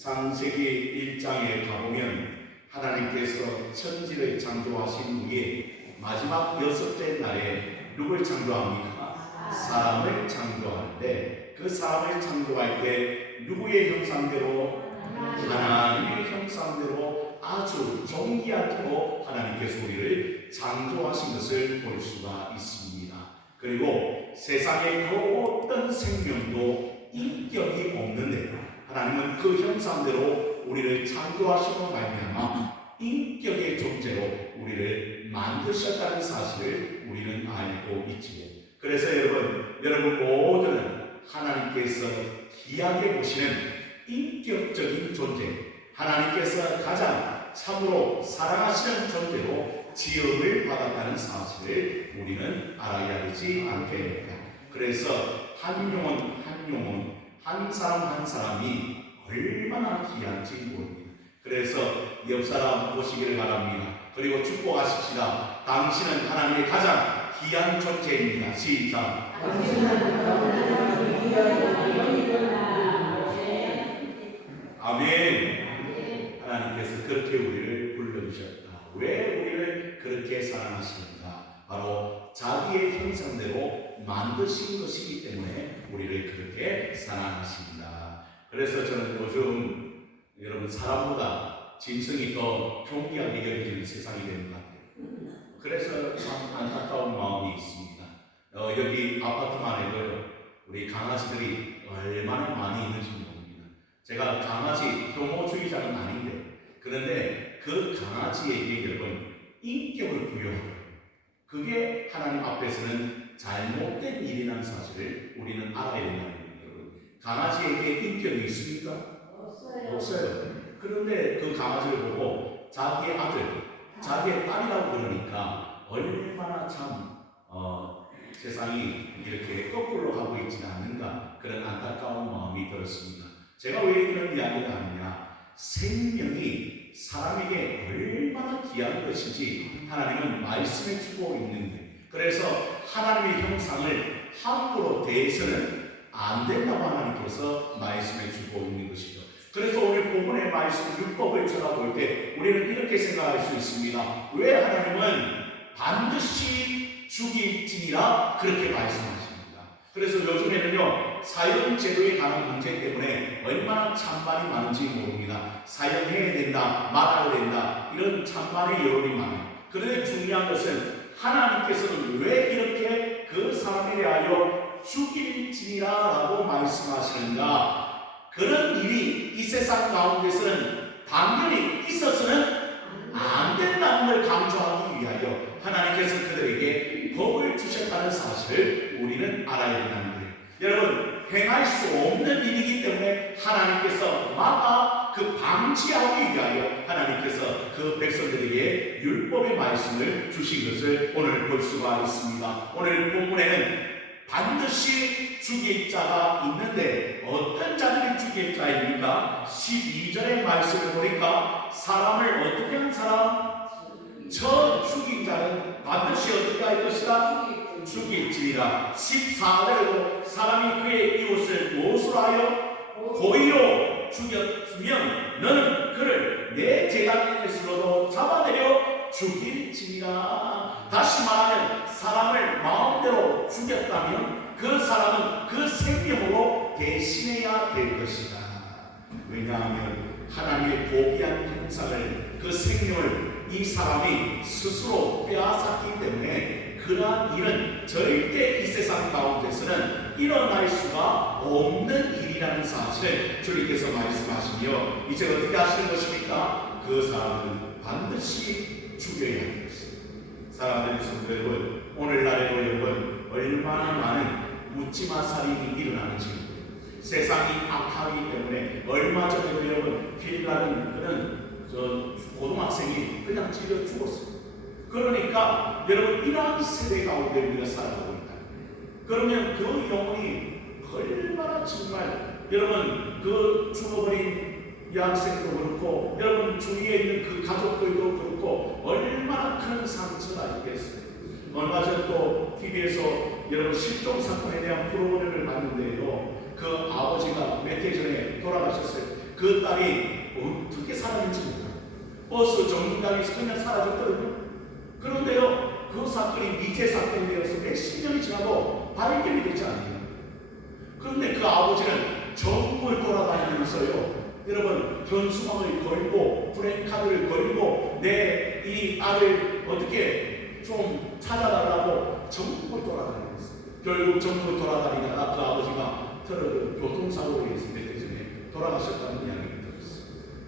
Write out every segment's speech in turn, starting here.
창세기 1장에 가보면 하나님께서 천지를 창조하신 후에 마지막 6째 날에 누굴 창조합니까? 사람을 창조하는데, 그 사람을 창조할 때 누구의 형상대로? 하나님의 형상대로 아주 존귀하게도 하나님께서 우리를 창조하신 것을 볼 수가 있습니다. 그리고 세상에 그 어떤 생명도 인격이 없는데 하나님은 그 형상대로 우리를 창조하시고 말미암아 인격의 존재로 우리를 만드셨다는 사실을 우리는 알고 있지요. 그래서 여러분 모두는 하나님께서 귀하게 보시는 인격적인 존재, 하나님께서 가장 참으로 사랑하시는 존재로 지음을 받았다는 사실을 우리는 알아야 되지 않겠습니까? 그래서 한 영혼 한 사람이 얼마나 귀한지 모릅니다. 그래서 옆 사람 보시기를 바랍니다. 그리고 축복하십시다. 당신은 하나님의 가장 귀한 존재입니다. 시작. 아멘. 하나님께서 그렇게 우리를 불러주셨다. 왜 우리를 그렇게 사랑하시는가? 바로 자기의 형상대로 만드신 것이기 때문에 우리를 그렇게 사랑하십니다. 그래서 저는 요즘 여러분 사람보다 짐승이 더 존귀하게 여겨지는 세상이 되는 것 같아요. 그래서 참 안타까운 마음이 있습니다. 여기 아파트만에도 우리 강아지들이 얼마나 많이 있는지 모릅니다. 제가 강아지 혐오주의자는 아닌데, 그런데 그 강아지에게 여러분 인격을 부여하고, 그게 하나님 앞에서는 잘못된 일이라는 사실을 우리는 알아야 된다는 거예요. 여러분, 강아지에게 인격이 있습니까? 없어요. 그런데 그 강아지를 보고 자기의 아들, 자기의 딸이라고 그러니까 얼마나 참 세상이 이렇게 거꾸로 가고 있지는 않는가, 그런 안타까운 마음이 들었습니다. 제가 왜 이런 이야기를 하느냐, 생명이 사람에게 얼마나 귀한 것인지 하나님은 말씀해 주고 있는데, 그래서 하나님의 형상을 함부로 대해서는 안 된다고 하나님께서 말씀해 주고 있는 것이죠. 그래서 오늘 본문의 말씀 율법을 쳐다볼 때 우리는 이렇게 생각할 수 있습니다. 왜 하나님은 반드시 죽일지니라 그렇게 말씀하십니다. 그래서 요즘에는요, 사형제도에 관한 문제 때문에 얼마나 찬반이 많은지 모릅니다. 사형해야 된다, 말아야 된다, 이런 찬반의 여론이 많아요. 그런데 중요한 것은 하나님께서는 왜 이렇게 그 사람에 대하여 죽일지니라 라고 말씀하시는가? 그런 일이 이 세상 가운데서는 당연히 있어서는 안 된다는 걸 강조하기 위하여 하나님께서 그들에게 법을 주셨다는 사실을 우리는 알아야 된다는 거예요. 여러분, 행할 수 없는 일이기 때문에 하나님께서 막아 그 방지하기 위하여 하나님께서 그 백성들에게 율법의 말씀을 주신 것을 오늘 볼 수가 있습니다. 오늘 본문에는 반드시 죽일 자가 있는데 어떤 자들이 죽일 자입니까? 12절의 말씀을 보니까 사람을 어떻게 한 사람? 저 죽인 자는 반드시 어떻게 할 것이다? 죽일지니라. 14절에도 사람이 그의 이웃을 무엇으로 하여? 고의로 죽였으면 너는 그를 내 제단에서도 잡아내려 죽일지니라. 다시 말하면 사람을 마음대로 죽였다면 그 사람은 그 생명으로 대신해야 될 것이다. 왜냐하면 하나님의 고귀한 형상을, 그 생명을 이 사람이 스스로 빼앗았기 때문에 그러한 일은 절대 이 세상 가운데서는 일어날 수가 없는 일이라는 사실을 주님께서 말씀하시며 이제 어떻게 하시는 것입니까? 그 사람은 반드시 죽여야 할 것입니다. 사랑하는 성도 여러분, 오늘날에도 여러분 얼마나 많은 묻지마 살인이 일어나는지, 세상이 악하기 때문에 얼마 전에도 여러분 길 가는 그런 고등학생이 그냥 찔려 죽었어요. 그러니까 여러분 이러한 세대 가운데 우리가 살아가고 있다. 그러면 그 영혼이 얼마나 정말 여러분 그 죽어버린 여학생도 그렇고 여러분 주위에 있는 그 가족들도 그렇고 얼마나 큰 상처가 있겠어요. 얼마 전 또 TV에서 여러분 실종 사건에 대한 프로그램을 봤는데요, 그 아버지가 몇 해 전에 돌아가셨어요. 그 딸이 어떻게 살았는지 몰라요. 버스 정류장에서 그냥 사라졌거든요. 그런데요, 그 사건이 미제 사건이 되어서 몇십 년이 지나도 발견이 되지 않아요. 그런데 그 아버지는 전국을 돌아다니면서요, 여러분, 현수막을 걸고 프랜카드를 걸고 내 이 아들 어떻게 좀 찾아달라고 전국을 돌아다니고 있어요. 결국 전국을 돌아다니다가 그 아버지가 교통사고로 인해서 몇 해 전에 돌아가셨다는 이야기를 들었어요.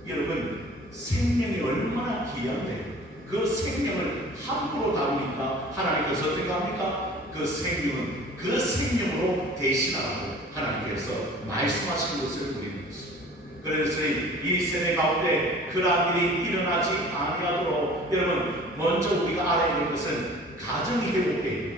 여러분, 생명이 얼마나 귀한데 그 생명을 함부로 다루니까 하나님께서 어떻게 합니까? 그 생명은 그 생명으로 대신하라고 하나님께서 말씀하신 것을 우리는 있습니다. 그래서 이 세대 가운데 그러한 일이 일어나지 아니하도록 여러분, 먼저 우리가 알아야 될 것은 가정이 회복돼야.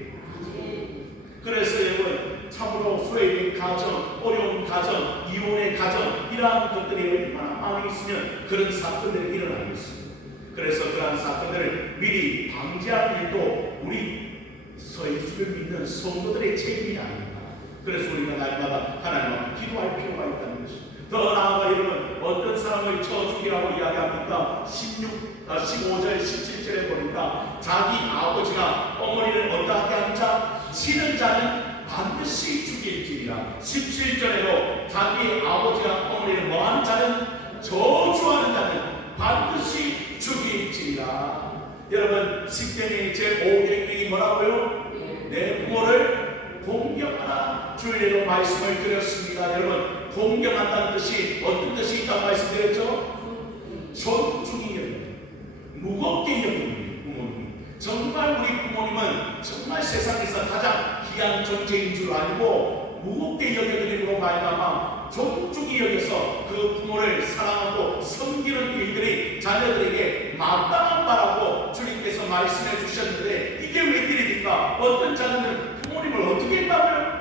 그래서 여러분, 참으로 소외된 가정, 어려운 가정, 이혼의 가정, 이러한 것들이 얼마나 많이 있으면 그런 사건들이 일어나고 있습니다. 그래서 그러한 사건들을 미리 방지하는 일도 우리 예수를 믿는 성도들의 책임이 아닙니다. 그래서 우리가 날마다 하나님 앞에 기도할 필요가 있다는 것입니다. 더 나아가 여러분, 어떤 사람을 쳐 죽이라고 이야기합니까? 15절, 17절에 보니까 자기 아버지가 어머니를 어떠하게 하는 자, 치는 자는 반드시 죽일지니라. 17절에도 자기 아버지가 어머니를 뭐하는 자는, 저주하는 자는 반드시 죽일지니라. 여러분, 십계명의 제5계명이 뭐라고요? 내 부모를 공경하라. 주일에도 말씀을 드렸습니다. 여러분, 공경한다는 뜻이 어떤 뜻이 있다고 말씀드렸죠? 존중이 여깁니다. 무겁게 여깁니다. 부모님, 정말 우리 부모님은 정말 세상에서 가장 귀한 존재인 줄 알고 무겁게 여겨드림으로 말미암아 존중이 여겨서 그 부모를 사랑하고 섬기는 일들이 자녀들에게 마땅한 바라고 주님께서 말씀해 주셨는데, 이게 웬일입니까? 어떤 자녀들은 부모님을 어떻게 했다고요?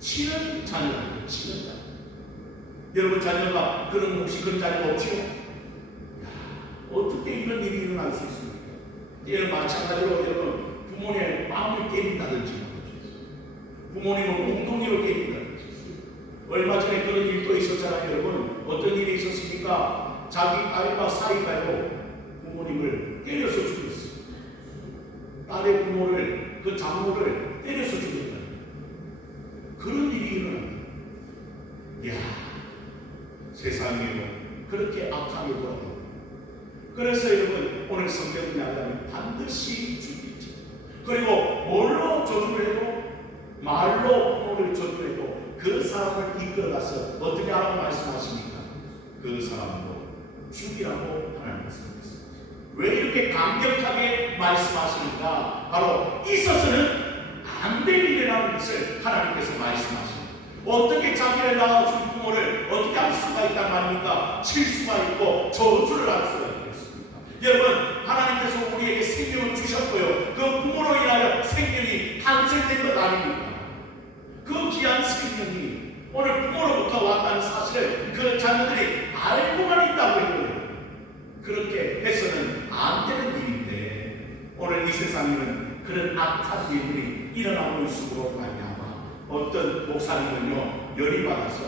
치는 자녀다. 치는 자녀. 여러분, 자녀가 그런, 혹시 그런 자녀가 없지요? 어떻게 이런 일이 일어날 수 있습니까? 여러분, 마찬가지로 여러분, 부모님의 마음을 깨린다든지, 부모님을 엉덩이로 깨린다든지. 얼마 전에 그런 일도 있었잖아요. 여러분, 어떤 일이 있었습니까? 자기 딸과 사이가요, 부모님을 때려서 죽였어요. 딸의 부모를, 그 장모를 때려서 죽였다. 그런 일이 일어납니다. 이야, 세상이요, 그렇게 악하게 돌아가요. 그래서 여러분, 오늘 성경을 이야기하면 반드시 죽이지. 그리고 뭘로 저주를 해도, 말로 부모를 저주해도 그 사람을 이끌어가서 어떻게 하라고 말씀하십니까? 그 사람도 죽이라고 하나님 말씀하셨습니다. 왜 이렇게 강력하게 말씀하시는가? 바로 있어서는 안 될 일이라는 것을 하나님께서 말씀하십니다. 어떻게 자기를 낳아준 부모를 어떻게 할 수가 있단 말입니까? 칠 수가 있고 저주를 할 수가 있겠습니까? 여러분, 하나님께서 우리에게 생명을 주셨고요, 그 부모로 인하여 생명이 탄생된 것 아닙니까? 그 귀한 생명이 오늘 부모로부터 왔다는 사실을 그 자녀들이 알고만 있다고 했고요. 그렇게 해서는 안 되는 일인데, 오늘 이 세상에는 그런 악한 일들이 일어나고 있음으로 말미암아 어떤 목사님은요, 열이 받아서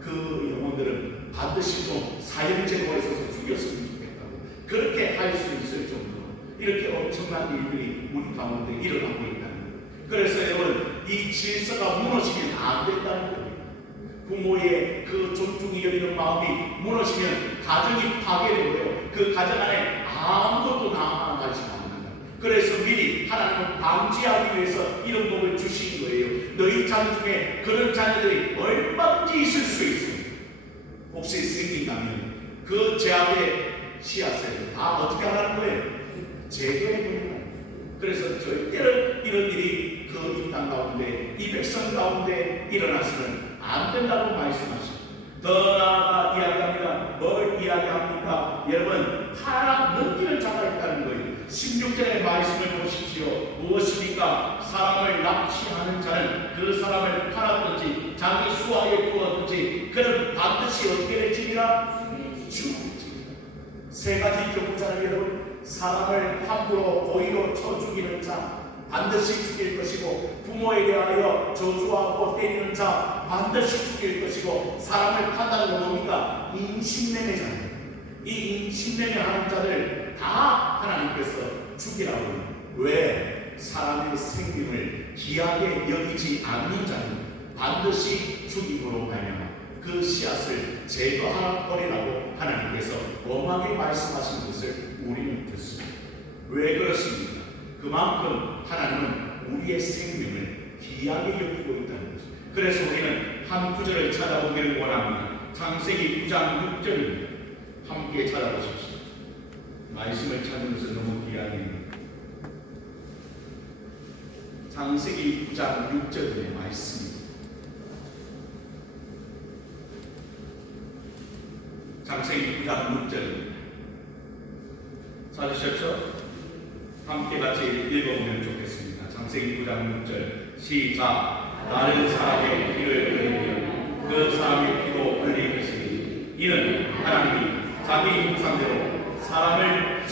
그 영혼들은 반드시 좀 사형제도가 있어서 죽였으면 좋겠다고 그렇게 할 수 있을 정도로 이렇게 엄청난 일들이 우리 가운데 일어나고 있다는 거예요. 그래서 여러분, 이 질서가 무너지면 안 된다는 거예요. 부모의 그 존중이 여기는 마음이 무너지면 가정이 파괴되고요, 그 가정 안에 아무것도 남아나지 않는다. 그래서 미리 하나님은 방지하기 위해서 이런 법을 주신 거예요. 너희 자녀 중에 그런 자녀들이 얼마든지 있을 수 있습니다. 혹시 생긴다면 그 죄악의 씨앗을 다 어떻게 하라는 거예요? 제거해버리는 거예요. 그래서 절대로 이런 일이 그 이 땅 가운데, 이 백성 가운데 일어나서는 안 된다고 말씀하십니다. 더 나아가 이야기합니다. 뭘 이야기합니까? 여러분, 팔아 넘기는 자가 있다는 거예요. 16절의 말씀을 보십시오. 무엇입니까? 사람을 납치하는 자는 그 사람을 팔았든지 자기 수하에 두었든지 그는 반드시 어떻게 될지니라? 죽을지. 세 가지 교훈자는 여러분, 사람을 함부로 고의로 쳐 죽이는 자 반드시 죽일 것이고, 부모에 대하여 저주하고 때리는 자 반드시 죽일 것이고, 사람을 판다는 건 뭡니까? 인신매매자들, 이 인신매매하는 자들 다 하나님께서 죽이라고 합니다. 왜? 사람의 생명을 귀하게 여기지 않는 자는 반드시 죽임으로 말미암아 그 씨앗을 제거하버리라고 하나님께서 엄하게 말씀하신 것을 우리는 듣습니다. 왜 그렇습니까? 그만큼 하나님은 우리의 생명을 귀하게 여기고 있다는 것입니다. 그래서 우리는 한 구절을 찾아보기를 원합니다. 창세기 9장 6절입니다. 함께 찾아보십시오. 말씀을 찾는 것은 너무 귀하네요. 창세기 9장 6절의 말씀입니다. 창세기 9장 6절입니다. 찾으셨죠? 함께 같이 읽어보면 좋겠습니다. 창세기 9장 6절 시작. 다른 사람의 피를 흘리면 그 사람의 피도 흘리시니 이는 하나님이 자기 형상대로 사람을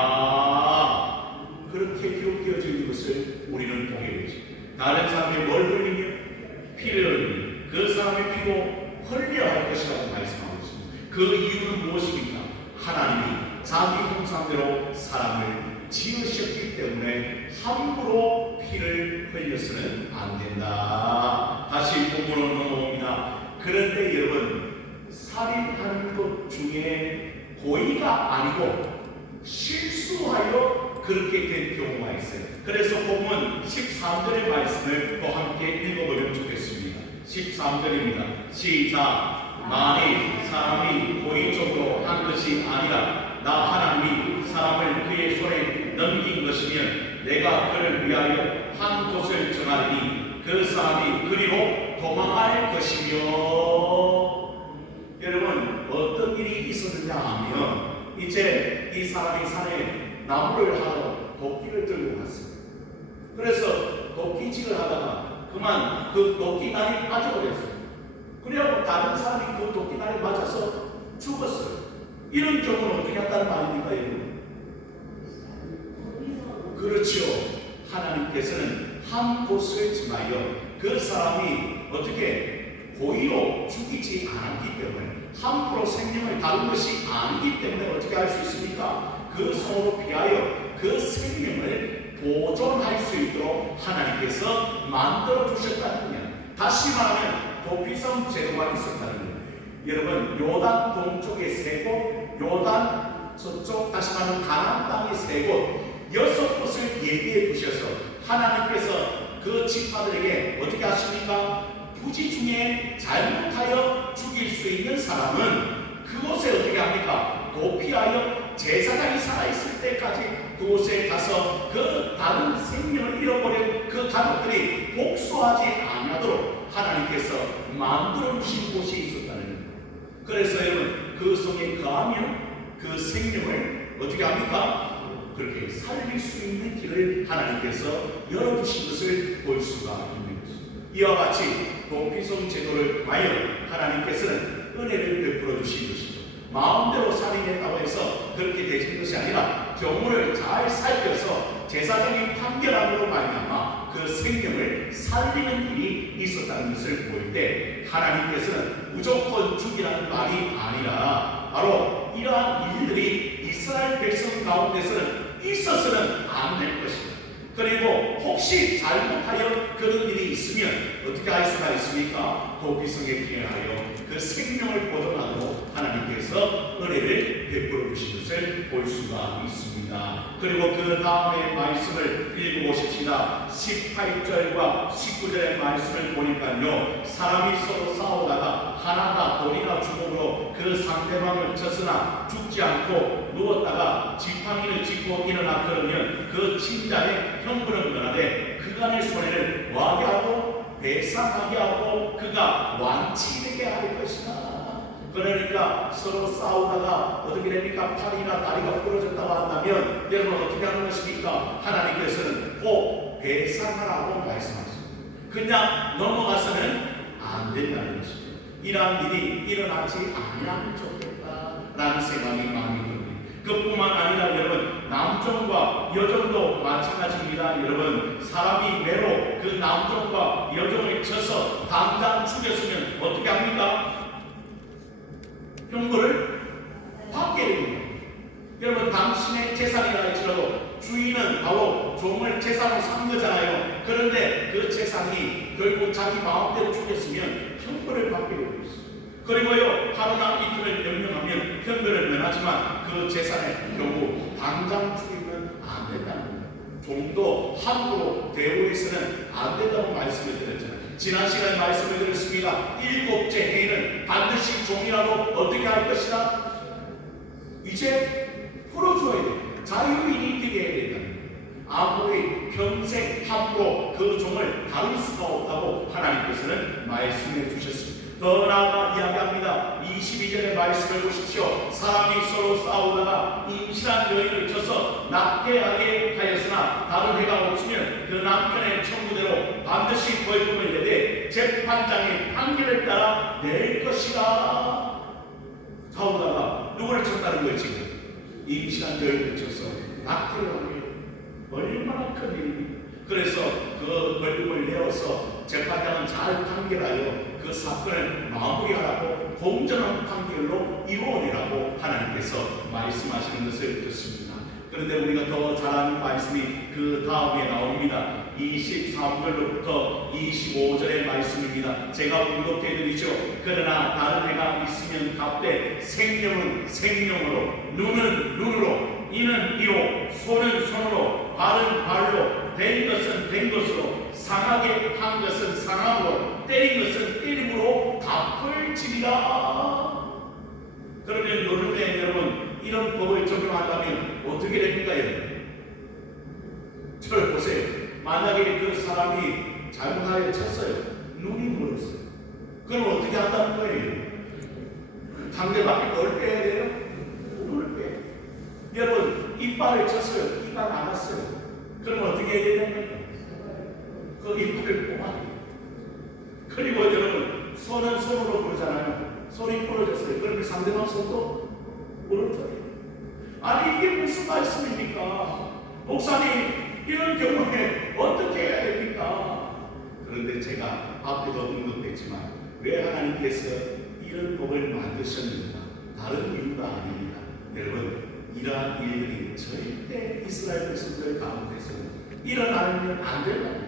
지으셨음이니라. 그렇게 기록되어져 있는 것을 우리는 보게 되죠. 다른 사람이 뭘 흘리면 피를 흘리면 그 사람의 피도 흘려야 할 것이라고 말씀하고 있습니다. 그 이유는 무엇입니까? 하나님이 자기 형상대로 사람을 지으셨기 때문에 함부로 피를 흘려서는 안 된다. 다시 본문으로 넘어옵니다. 그런데 여러분, 살인하는 것 중에 고의가 아니고 실수하여 그렇게 된 경우가 있어요. 그래서 본문 13절의 말씀을 또 함께 읽어보면 좋겠습니다. 13절입니다. 시작. 만일 사람이 고의적으로 한 것이 아니라 나 하나님이 사람을 그의 손에 넘긴 것이면 내가 그를 위하여 한 곳을 정하리니 그 사람이 그리로 도망할 것이며. 여러분, 어떤 일이 있었느냐 하면 이제 이 사람이 산에 나무를 하러 도끼를 들고 갔어요. 그래서 도끼질을 하다가 그만 그 도끼날이 빠져버렸어요. 그래서 다른 사람이 그 도끼날에 맞아서 죽었어요. 이런 경우는 어떻게 한다는 말입니까, 여러분? 그렇죠. 하나님께서는 한 곳을 정하여 그 사람이 어떻게 고의로 죽이지 않았기 때문에 함부로 생명을 다룬 것이 아니기 때문에 어떻게 할 수 있습니까? 그 손으로 피하여 그 생명을 보존할 수 있도록 하나님께서 만들어 주셨다는 거예요. 다시 말하면 도피성 제도가 있었다는 거예요. 여러분, 요단 동쪽에 3곳, 요단 서쪽 다시 말하면 가나안 땅에 3곳, 6곳을 예비해 두셔서 하나님께서 그 지파들에게 어떻게 하십니까? 부지 중에 잘못하여 죽일 수 있는 사람은 그곳에 어떻게 합니까? 도피하여 제사장이 살아있을 때까지 그곳에 가서 그 다른 생명을 잃어버린 그 가족들이 복수하지 않도록 하나님께서 만들어 주신 곳이 있었다는 거예요. 그래서 여러분, 그 성에 거하면 그 생명을 어떻게 합니까? 그렇게 살릴 수 있는 길을 하나님께서 열어주신 것을 볼 수가 있는 것입니다. 이와 같이 도피성 제도를 통하여 하나님께서는 은혜를 베풀어 주신 것이죠. 마음대로 살인했다고 해서 그렇게 되신 것이 아니라 경우를 잘 살펴서 제사장이 판결함으로 말미암아 그 생명을 살리는 일이 있었다는 것을 볼 때 하나님께서는 무조건 죽이라는 말이 아니라 바로 이러한 일들이 이스라엘 백성 가운데서는 있어서는 안 될 것입니다. 그리고 혹시 잘못하여 그런 일이 있으면 어떻게 할 수가 있습니까? 도피성에 기행하여 그 생명을 보존하도록 하나님께서 은혜를 베풀어 주신 것을 볼 수가 있습니다. 그리고 그 다음에 말씀을 읽어보십시다. 18절과 19절의 말씀을 보니까요, 사람이 서로 싸우다가 하나가 돌이나 주먹으로 그 상대방을 쳤으나 죽지 않고 누웠다가 지팡이를 짚고 일어나 그러면 그 친자의 형벌은 변하되 그간의 손해를 와게 하고 배상하게 하고 그가 완치되게 할 것이다. 그러니까 서로 싸우다가 어떻게 됩니까? 팔이나 다리가 부러졌다고 한다면 여러분 어떻게 하는 것입니까? 하나님께서는 꼭 배상하라고 말씀하십니다. 그냥 넘어가서는 안 된다는 것입니다. 이러한 일이 일어나지 않으면 좋겠다라는 생각이 많이 듭니다. 그뿐만 아니라 여러분, 남종과 여종도 마찬가지입니다. 여러분, 사람이 매로 그 남종과 여종을 쳐서 당장 죽였으면 어떻게 합니까? 형벌을 받게 됩니다. 여러분, 당신의 재산이라 할지라도 주인은 바로 종을 재산으로 산 거잖아요. 그런데 그 재산이 결국 자기 마음대로 죽였으면 형벌을 받게 되고 있어요. 그리고요, 하루나 이틀을 명령하면 형벌을 면하지만 그 재산의 경우 당장 죽이면 안 된다는 거예요. 종도 함부로 대우해서는 안 된다고 말씀을 드렸잖아요. 지난 시간에 말씀을 드렸습니다. 일곱째 해에는 반드시 종이라도 어떻게 할 것이다? 이제 풀어줘야 돼. 자유인이 되게 해야 된다는 거예요. 아무리 평생 함부로 그 종을 다룰 수가 없다고 하나님께서는 말씀해 주셨습니다. 더 나아가 이야기합니다. 22절의 말씀을 보십시오. 사람이 서로 싸우다가 임신한 여인을 쳐서 낫게 하게 하였으나 다른 해가 없으면 그 남편의 청구대로 반드시 벌금을 내되 재판장의 판결에 따라 낼 것이다. 싸우다가 누구를 쳤다는 거예요? 지금 임신한 여인을 쳐서 낫게 하게. 얼마나 큰 일입니까? 그래서 그 벌금을 내어서 재판장은 잘 판결하여 그 사건을 마무리하라고 공정한 판결로 이루어내라고 하나님께서 말씀하시는 것을 듣습니다. 그런데 우리가 더 잘 아는 말씀이 그 다음에 나옵니다. 23절로부터 25절의 말씀입니다. 제가 공독해 드리죠. 그러나 다른 해가 있으면 갚되 생명은 생명으로, 눈은 눈으로, 이는 이로, 손은 손으로, 발은 발로, 된 것은 된 것으로, 상하게 한 것은 상함으로, 때린 것은 때림으로 갚을지니라. 그러면 요즘에 여러분 이런 법을 적용한다면 어떻게 됩니까? 여러분, 저를 보세요. 만약에 그 사람이 잘못하여 쳤어요. 눈이 멀었어요. 그럼 어떻게 한다는 거예요? 상대방이 뭘 빼야 돼요? 눈을 빼야 돼요. 여러분, 이빨을 쳤어요. 이가 나갔어요. 그럼 어떻게 해야 되는 거예요? 그 이빨을 뽑아야 돼요. 그리고 여러분, 손은 손으로 부르잖아요. 손이 부러졌어요. 그러면 상대방 손도 부러져요. 아니, 이게 무슨 말씀입니까? 목사님, 이런 경우에 어떻게 해야 됩니까? 그런데 제가 앞에도 언급했지만 왜 하나님께서 이런 법을 만드셨는가? 다른 이유가 아닙니다. 여러분, 이러한 일들이 절대 이스라엘 백성들 가운데서는 일어나면 안 된다고.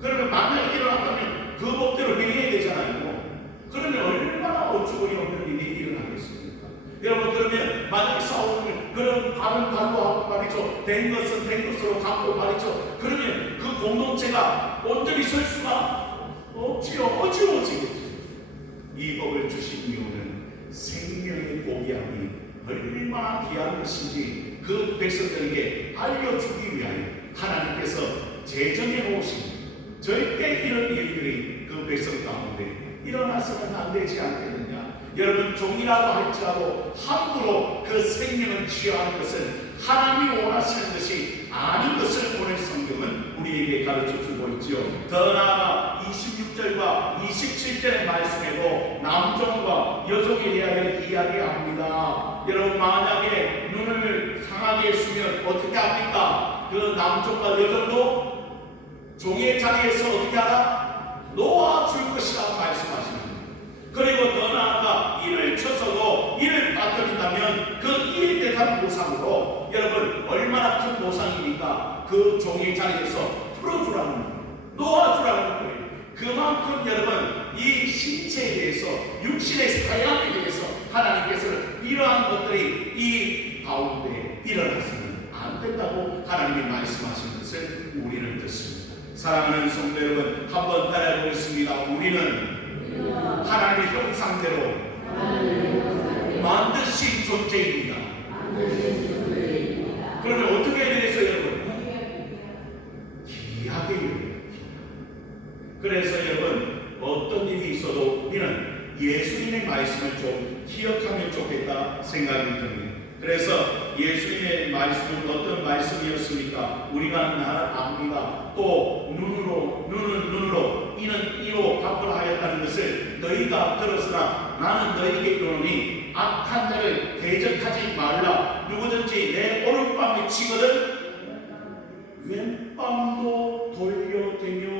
그러면 만약에 일어난다면 그 법대로 행해야 되잖아요. 그러면 얼마나 어처구니 없는 일이 일어나겠습니까? 여러분, 그러면 만약에 싸우는 그런 발은 발로 하고 말이죠. 된 것은 된 것으로 갖고 말이죠. 그러면 그 공동체가 온전히 설 수가 없지요. 어찌오지. 이 법을 주신 이유는 생명의 고귀함이 얼마나 귀한 것인지 그 백성들에게 알려주기 위하여 하나님께서 제정해 놓으신 절대 이런 일들이 그 백성 가운데 일어나서는 안 되지 않겠느냐. 여러분, 종이라고 할지라도 함부로 그 생명을 취하는 것은 하나님이 원하시는 것이 아닌 것을 오늘 성경은 우리에게 가르쳐주고 있지요. 더 나아가 26절과 27절의 말씀에도 남종과 여종에 대하여 이야기합니다. 여러분, 만약에 눈을 상하게 했으면 어떻게 합니까? 그 남종과 여종도 종의 자리에서 어떻게 하라? 놓아줄 것이라고 말씀하십니다. 그리고 더 나아가 이를 쳐서도 이를 빠뜨린다면 그 일에 대한 보상으로 여러분 얼마나 큰 보상입니까? 그 종의 자리에서 풀어주라는 거예요. 놓아주라는 거예요. 그만큼 여러분 이 신체에 대해서 육신의 사양에 대해서 하나님께서는 이러한 것들이 이 가운데 일어났으면 안 된다고 하나님이 말씀하시는 것을 우리는 듣습니다. 사랑하는 성도 여러분, 한번 따라해보겠습니다. 우리는 하나님의 형상대로 만드신 존재입니다. 그러면 어떻게 해야 되겠어요, 여러분? 귀하게 해요. 그래서 여러분, 어떤 일이 있어도 우리는 예수님의 말씀을 좀 기억하면 좋겠다 생각이 듭니다. 그래서 예수님의 말씀은 어떤 말씀이었습니까? 우리가 나를 압니다. 또 눈은 눈으로, 이는 이로 갚으라 하였다는 것을 너희가 들었으나 나는 너희에게 이르노니 악한 자를 대적하지 말라. 누구든지 내 오른밤에 치거든 왼밤도 돌려대며.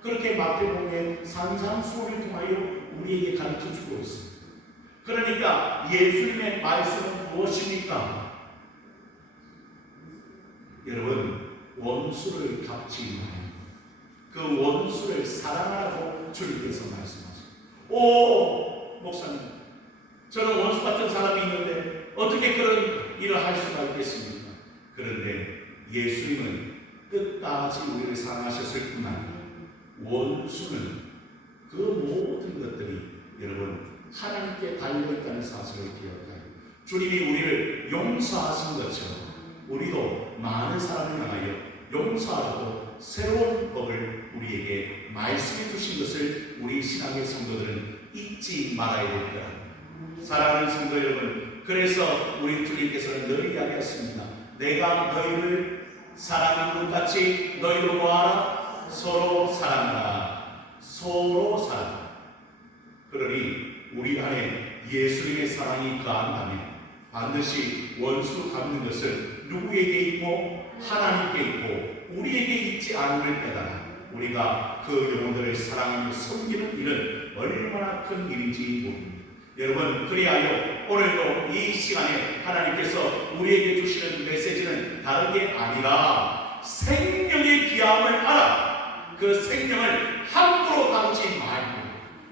그렇게 마태복음의 산상수훈을 통하여 우리에게 가르쳐주고 있습니다. 그러니까 예수님의 말씀은 무엇입니까? 여러분, 원수를 갚지 마요. 그 원수를 사랑하라고 주님께서 말씀하십니다. 오, 목사님, 저는 원수 같은 사람이 있는데 어떻게 그런 일을 할 수가 있겠습니까? 그런데 예수님은 끝까지 우리를 사랑하셨을 뿐 아니라 원수는 그 모든 것들이 여러분 하나님께 달려있다는 사실을 기억하여 주님이 우리를 용서하신 것처럼 우리도 많은 사람을 향하여 용서하고 새로운 법을 우리에게 말씀해 주신 것을 우리 신앙의 성도들은 잊지 말아야 될 거라. 사랑하는 성도 여러분, 그래서 우리 주님께서는 늘 이야기했습니다. 내가 너희를 사랑한 것 같이 너희도 뭐하라? 서로 사랑하라. 서로 사랑. 그러니 우리 안에 예수님의 사랑이 거한다면 반드시 원수 갚는 것은 누구에게 있고 하나님께 있고 우리에게 있지 않음을 깨달아 우리가 그 영혼들을 사랑하며 섬기는 일은 얼마나 큰 일인지 모릅니다. 여러분, 그리하여 오늘도 이 시간에 하나님께서 우리에게 주시는 메시지는 다른 게 아니라 생명의 귀함을 알아. 그 생명을 함부로 다루지 말고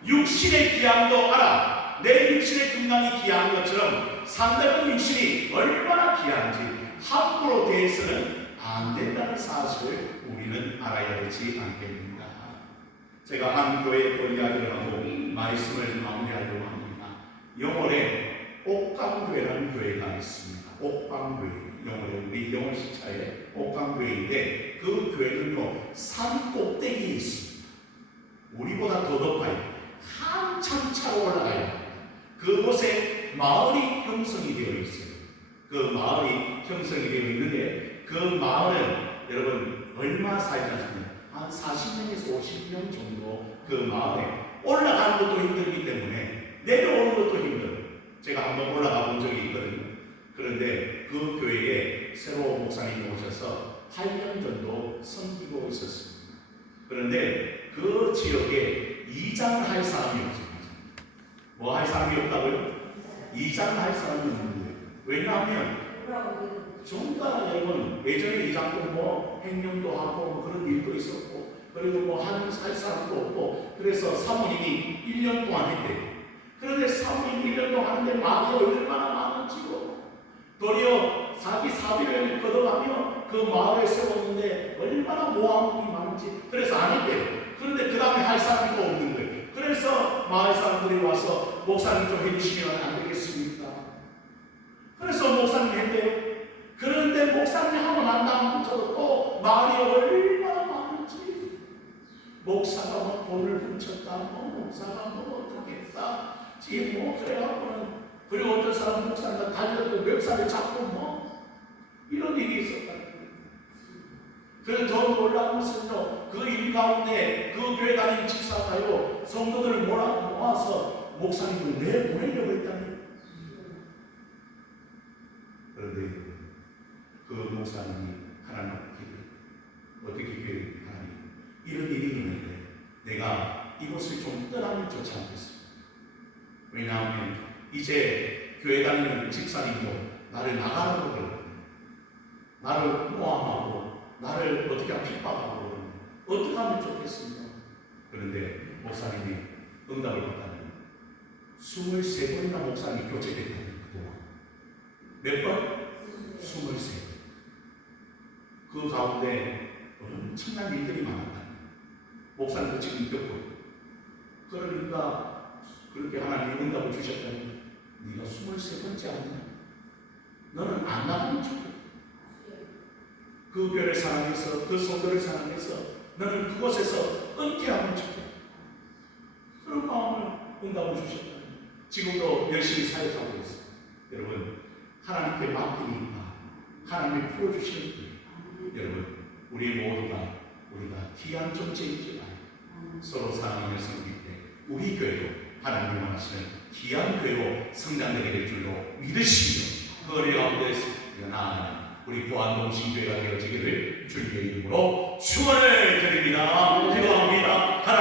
육신의 귀함도 알아. 내 육신의 건강이 귀한 것처럼 상대방 육신이 얼마나 귀한지 함부로 대해서는 안 된다는 사실을 우리는 알아야 되지 않겠는가. 제가 한 교회에 또 이야기를 하고 말씀을 마무리하려고 합니다. 영월에 옥강교회라는 교회가 있습니다. 옥강교회, 영월에 우리 영월시차에 옥강교회인데 그 교회는요 산 꼭대기에 있습니다. 우리보다 더 높아요. 한참 차로 올라가야 합니다. 그곳에 마을이 형성이 되어 있어요. 그 마을이 형성이 되어 있는데 그 마을은 여러분 얼마 살잖아요. 한 40명에서 50명 정도 그 마을에 올라가는 것도 힘들기 때문에 내려오는 것도 힘들어요. 제가 한번 올라가 본 적이 있거든요. 그런데 그 교회에 새로 목사님이 오셔서 8년 정도 섬기고 있었습니다. 그런데 그 지역에 이장을 할 사람이 없습니다. 뭐 할 사람이 없다고요? 이장을 할 사람이 없는 거예요. 왜냐하면 정말 여러분 예전에 이장도 뭐 행령도 하고 뭐 그런 일도 있었고 그리고 뭐 할 사람도 없고 그래서 사모님이 1년 동안 했대요. 그런데 사모님이 1년 동안 하는데 마음이 얼마나 많은지요. 도리어 자기 사비를 걷어가며 그 마을에 세웠는데 얼마나 모함이 많은지 그래서 안 했대요. 그런데 그 다음에 할 사람이 또 없는 거예요. 그래서 마을 사람들이 와서 목사님 좀 해주시면 안 되겠습니까? 그래서 목사님 했대요. 그런데 목사님 하고 난 다음부터 또 마을이 얼마나 많은지 목사가 뭐 돈을 훔쳤다 뭐 목사가 뭐 어떻게 했다 지금 뭐 그래갖고는 그리고 어떤 사람 목사가 달려서 멱살을 잡고 뭐 이런 일이 있었다. 그래서 더 놀라운 것은요 그 일 가운데 그 교회 다니는 집사가요 성도들을 모아서 목사님을 내보내려고 했다니. 그런데 그 목사님이 하나님 앞에 어떻게 기도했는가 하나님 이런 일이 있는데 내가 이곳을 좀 떠나면 좋지 않겠습니까? 왜냐하면 이제 교회 다니는 집사님도 나를 나가라고 그러거든요. 나를 모함하고 나를 어떻게 핍박하고 그러는데 어떻게 하면 좋겠습니까? 그런데 목사님이 응답을 받다니 23번이나 목사님이 교체됐다니 그동안 몇 번? 23번. 그 가운데 엄청난 일들이 많았다. 목사님도 지금 겪고 그러니까 그렇게 하나님이 응답을 주셨다니 네가 23번째 아니냐? 너는 안 나가는 척 그 교회를 사랑해서 그 성도를 사랑해서 너는 그곳에서 은퇴하는 척 그런 마음을 응답을 주셨다니 지금도 열심히 사역하고 있어요. 여러분 하나님께 맡기니까 하나님이 풀어주시는 거예요. 여러분 우리 모두가 우리가 귀한 존재인지 알고 서로 사랑하며 섬길 때 우리 교회도 하나님이 원하시는 귀한 교회로 성장되게 될 줄로 믿으시며 그 어린 가운데서 나아가는 우리 보안동 신교회가 되어지기를 주님의 이름으로 축원을 드립니다. 기도합니다. 하나님